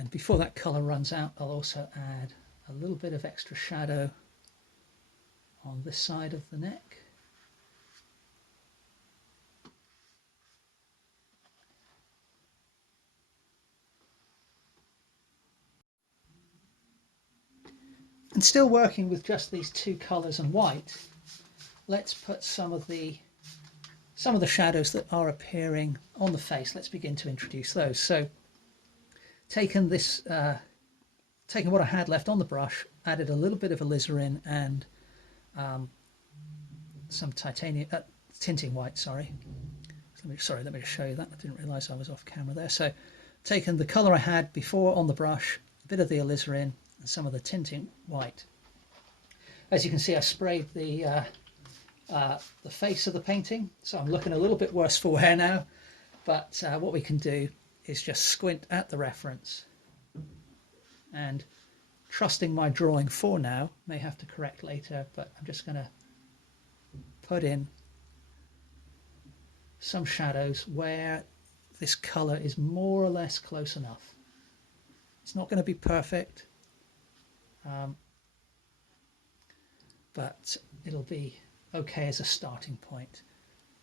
And before that colour runs out, I'll also add a little bit of extra shadow on this side of the neck. And still working with just these two colours and white, let's put some of the shadows that are appearing on the face. Let's begin to introduce those. So taken what I had left on the brush, added a little bit of alizarin and some titanium tinting white. Sorry, let me just show you that. I didn't realise I was off camera there. So taken the colour I had before on the brush, a bit of the alizarin and some of the tinting white. As you can see, I sprayed the face of the painting, so I'm looking a little bit worse for wear now, but what we can do is just squint at the reference, and trusting my drawing for now, may have to correct later, but I'm just going to put in some shadows where this colour is more or less close enough. It's not going to be perfect, but it'll be okay as a starting point.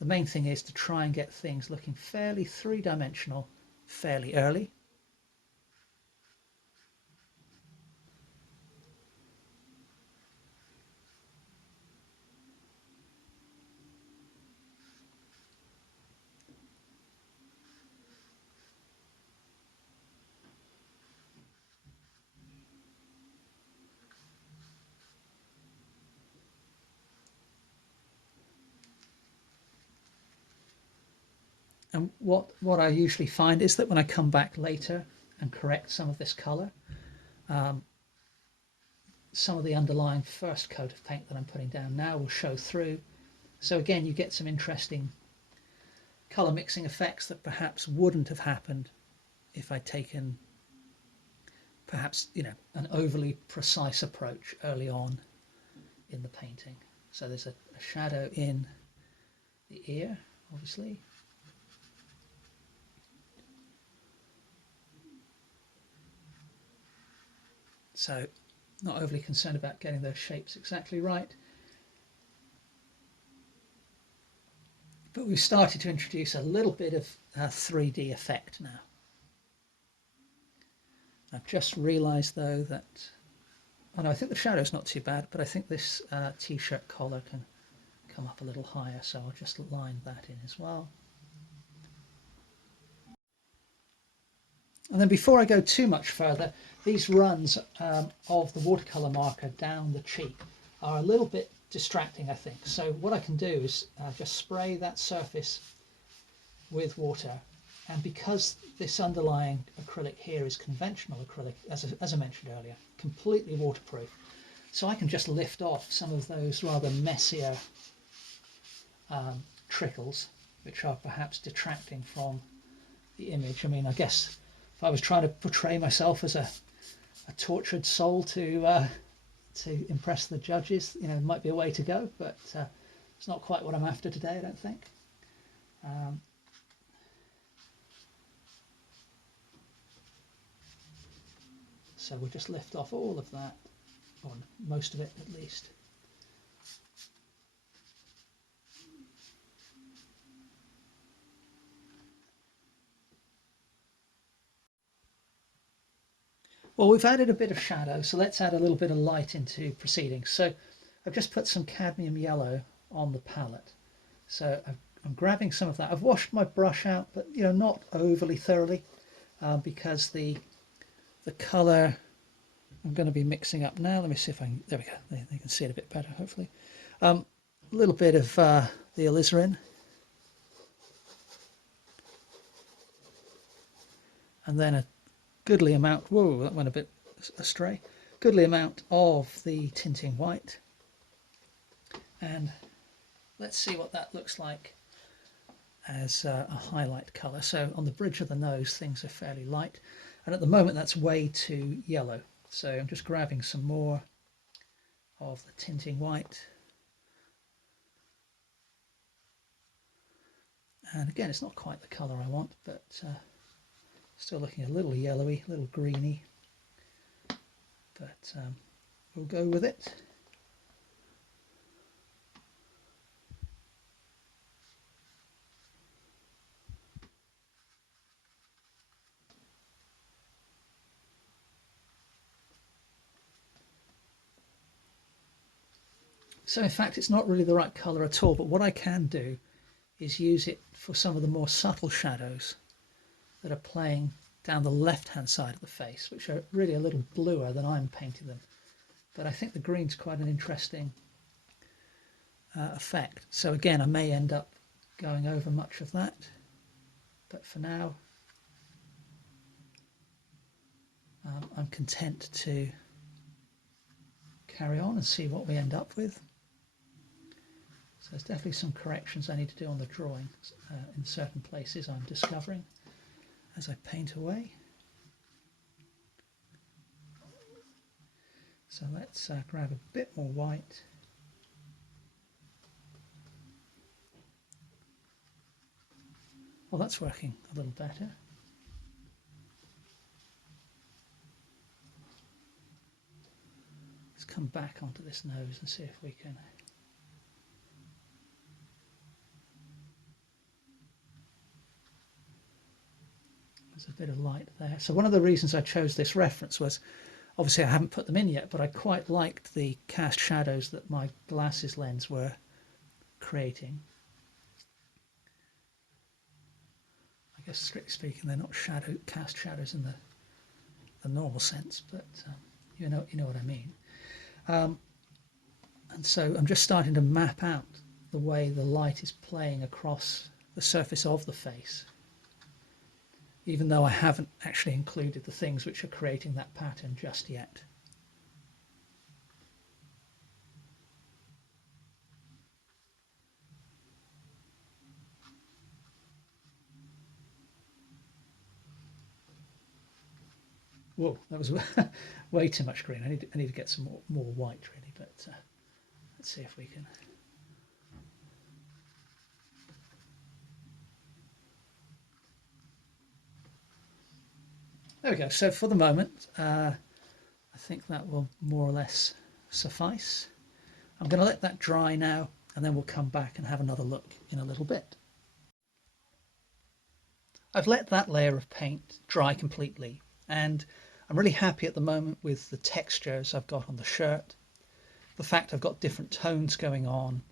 The main thing is to try and get things looking fairly three-dimensional fairly early. And what I usually find is that when I come back later and correct some of this colour, some of the underlying first coat of paint that I'm putting down now will show through. So again, you get some interesting colour mixing effects that perhaps wouldn't have happened if I'd taken perhaps, an overly precise approach early on in the painting. So there's a shadow in the ear, obviously. So not overly concerned about getting those shapes exactly right. But we've started to introduce a little bit of 3D effect now. I've just realised though that, oh no, I think the shadow's not too bad, but I think this t-shirt collar can come up a little higher, so I'll just line that in as well. And then before I go too much further, these runs of the watercolour marker down the cheek are a little bit distracting, I think. So what I can do is just spray that surface with water, and because this underlying acrylic here is conventional acrylic, as I mentioned earlier, completely waterproof, so I can just lift off some of those rather messier trickles, which are perhaps detracting from the image. I mean, I guess if I was trying to portray myself as a tortured soul to impress the judges, it might be a way to go, but it's not quite what I'm after today, I don't think. So we'll just lift off all of that, or most of it at least. Well, we've added a bit of shadow, so let's add a little bit of light into proceedings. So I've just put some cadmium yellow on the palette. So I'm grabbing some of that. I've washed my brush out, but not overly thoroughly, because the colour I'm going to be mixing up now. Let me see if I can, there we go, they can see it a bit better, hopefully. A little bit of the alizarin. And then a goodly amount, whoa, that went a bit astray, goodly amount of the tinting white. And let's see what that looks like as a highlight colour. So on the bridge of the nose, things are fairly light. And at the moment, that's way too yellow. So I'm just grabbing some more of the tinting white. And again, it's not quite the colour I want, but Still looking a little yellowy, a little greeny, but we'll go with it. So in fact it's not really the right colour at all, but what I can do is use it for some of the more subtle shadows that are playing down the left hand side of the face, which are really a little bluer than I'm painting them. But I think the green's quite an interesting effect. So again, I may end up going over much of that, but for now I'm content to carry on and see what we end up with. So there's definitely some corrections I need to do on the drawing in certain places I'm discovering as I paint away. So let's grab a bit more white. Well, that's working a little better. Let's come back onto this nose and see if we can there's a bit of light there. So one of the reasons I chose this reference was, obviously I haven't put them in yet, but I quite liked the cast shadows that my glasses lens were creating. I guess strictly speaking they're not cast shadows in the normal sense, but you know what I mean. And so I'm just starting to map out the way the light is playing across the surface of the face, even though I haven't actually included the things which are creating that pattern just yet. Whoa, that was way too much green. I need to get some more white really, but let's see if we can. There we go. So for the moment, I think that will more or less suffice. I'm going to let that dry now, and then we'll come back and have another look in a little bit. I've let that layer of paint dry completely, and I'm really happy at the moment with the textures I've got on the shirt, the fact I've got different tones going on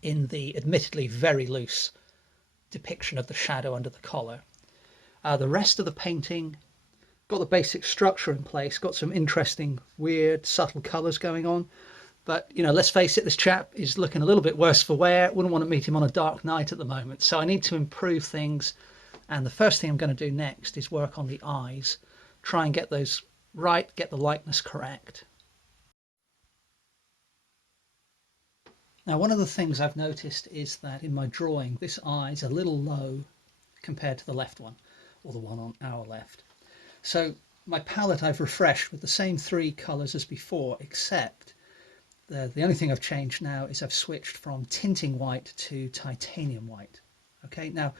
in the admittedly very loose depiction of the shadow under the collar. The rest of the painting got the basic structure in place, got some interesting, weird, subtle colours going on. But, you know, let's face it, this chap is looking a little bit worse for wear. Wouldn't want to meet him on a dark night at the moment. So I need to improve things. And the first thing I'm going to do next is work on the eyes, try and get those right, get the likeness correct. Now, one of the things I've noticed is that in my drawing, this eye is a little low compared to the left one, or the one on our left. So my palette I've refreshed with the same three colours as before, except the only thing I've changed now is I've switched from tinting white to titanium white. Okay, now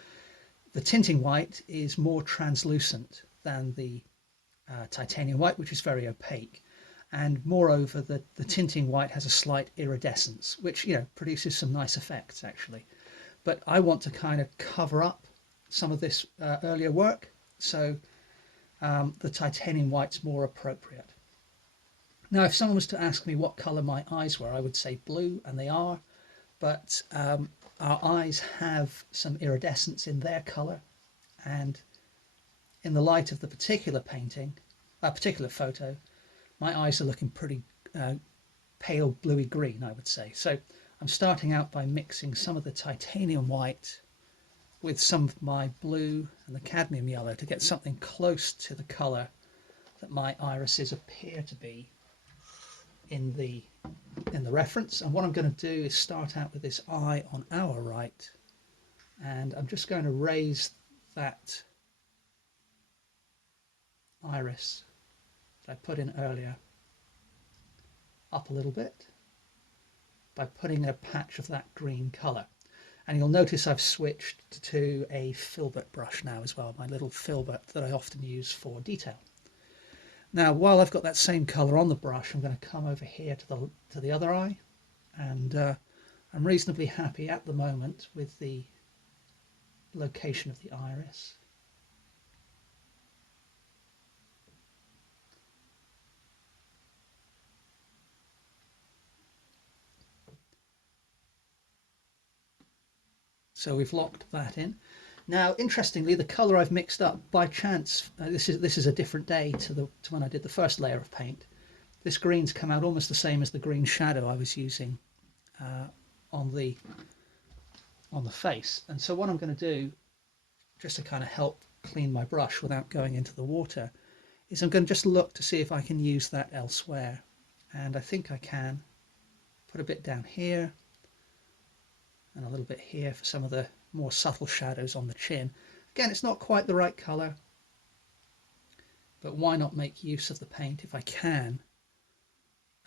the tinting white is more translucent than the titanium white, which is very opaque. And moreover, the tinting white has a slight iridescence, which, you know, produces some nice effects actually. But I want to kind of cover up some of this earlier work, so the titanium white's more appropriate. Now, if someone was to ask me what colour my eyes were, I would say blue, and they are, but our eyes have some iridescence in their colour, and in the light of the particular painting, a particular photo, my eyes are looking pretty pale bluey green, I would say. So I'm starting out by mixing some of the titanium white with some of my blue and the cadmium yellow to get something close to the colour that my irises appear to be in the reference. And what I'm going to do is start out with this eye on our right, and I'm just going to raise that iris that I put in earlier up a little bit by putting in a patch of that green colour. And you'll notice I've switched to a filbert brush now as well, my little filbert that I often use for detail. Now, while I've got that same colour on the brush, I'm going to come over here to the other eye, and I'm reasonably happy at the moment with the location of the iris. So we've locked that in. Now, interestingly, the colour I've mixed up by chance. This is a different day to when I did the first layer of paint. This green's come out almost the same as the green shadow I was using on the face. And so what I'm going to do, just to kind of help clean my brush without going into the water, is I'm going to just look to see if I can use that elsewhere. And I think I can. Put a bit down here and a little bit here for some of the more subtle shadows on the chin. Again, it's not quite the right colour, but why not make use of the paint if I can,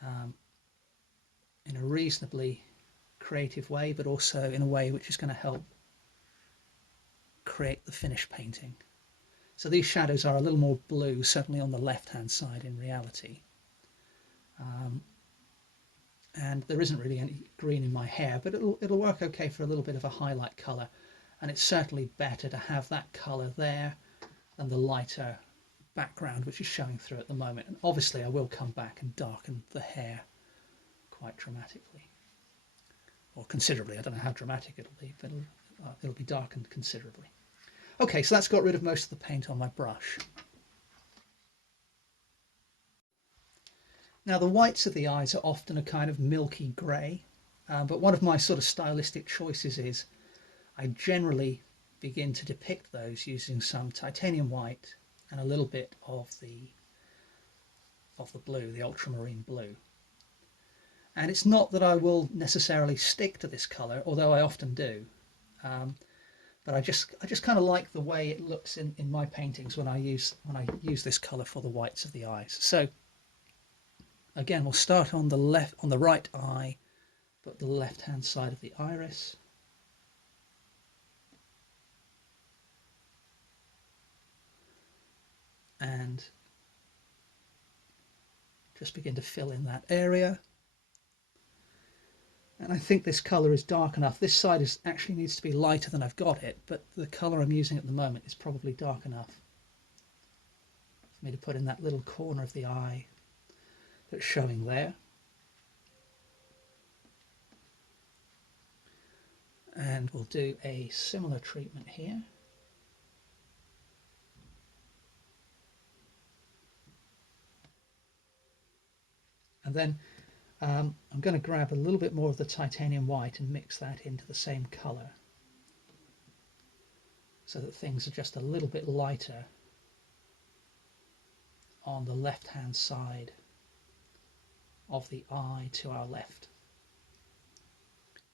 in a reasonably creative way, but also in a way which is going to help create the finished painting. So these shadows are a little more blue, certainly on the left hand side in reality. And there isn't really any green in my hair, but it'll work okay for a little bit of a highlight colour, and it's certainly better to have that colour there than the lighter background which is showing through at the moment. And obviously I will come back and darken the hair quite dramatically, or considerably. I don't know how dramatic it'll be, but it'll be darkened considerably. Okay, so that's got rid of most of the paint on my brush. Now, the whites of the eyes are often a kind of milky grey, but one of my sort of stylistic choices is I generally begin to depict those using some titanium white and a little bit of the blue, the ultramarine blue. And it's not that I will necessarily stick to this colour, although I often do. But I just kind of like the way it looks in my paintings when I use this colour for the whites of the eyes. So again, we'll start on the right eye, but the left hand side of the iris. And just begin to fill in that area. And I think this colour is dark enough. This side actually needs to be lighter than I've got it, but the colour I'm using at the moment is probably dark enough for me to put in that little corner of the eye that's showing there. And we'll do a similar treatment here. And then I'm going to grab a little bit more of the titanium white and mix that into the same colour, so that things are just a little bit lighter on the left hand side of the eye to our left.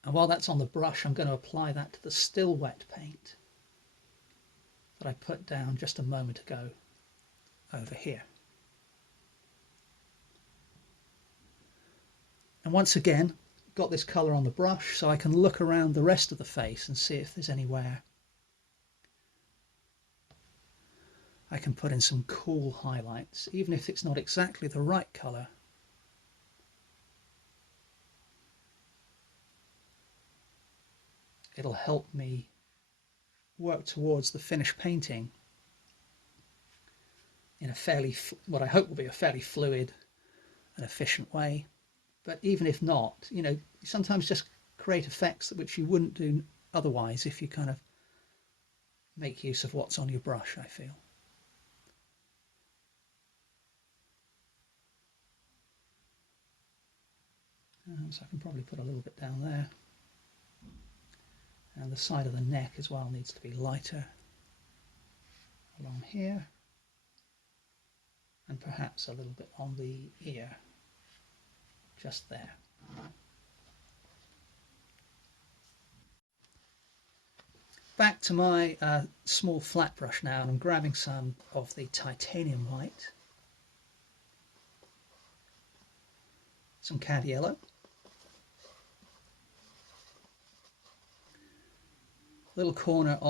And while that's on the brush, I'm going to apply that to the still wet paint that I put down just a moment ago over here. And once again, got this colour on the brush, so I can look around the rest of the face and see if there's anywhere I can put in some cool highlights, even if it's not exactly the right colour. It'll help me work towards the finished painting in a what I hope will be a fairly fluid and efficient way. But even if not, you sometimes just create effects which you wouldn't do otherwise if you kind of make use of what's on your brush, I feel. So I can probably put a little bit down there. And the side of the neck as well needs to be lighter along here. And perhaps a little bit on the ear, just there. Back to my small flat brush now, and I'm grabbing some of the titanium white, some cad yellow, little corner of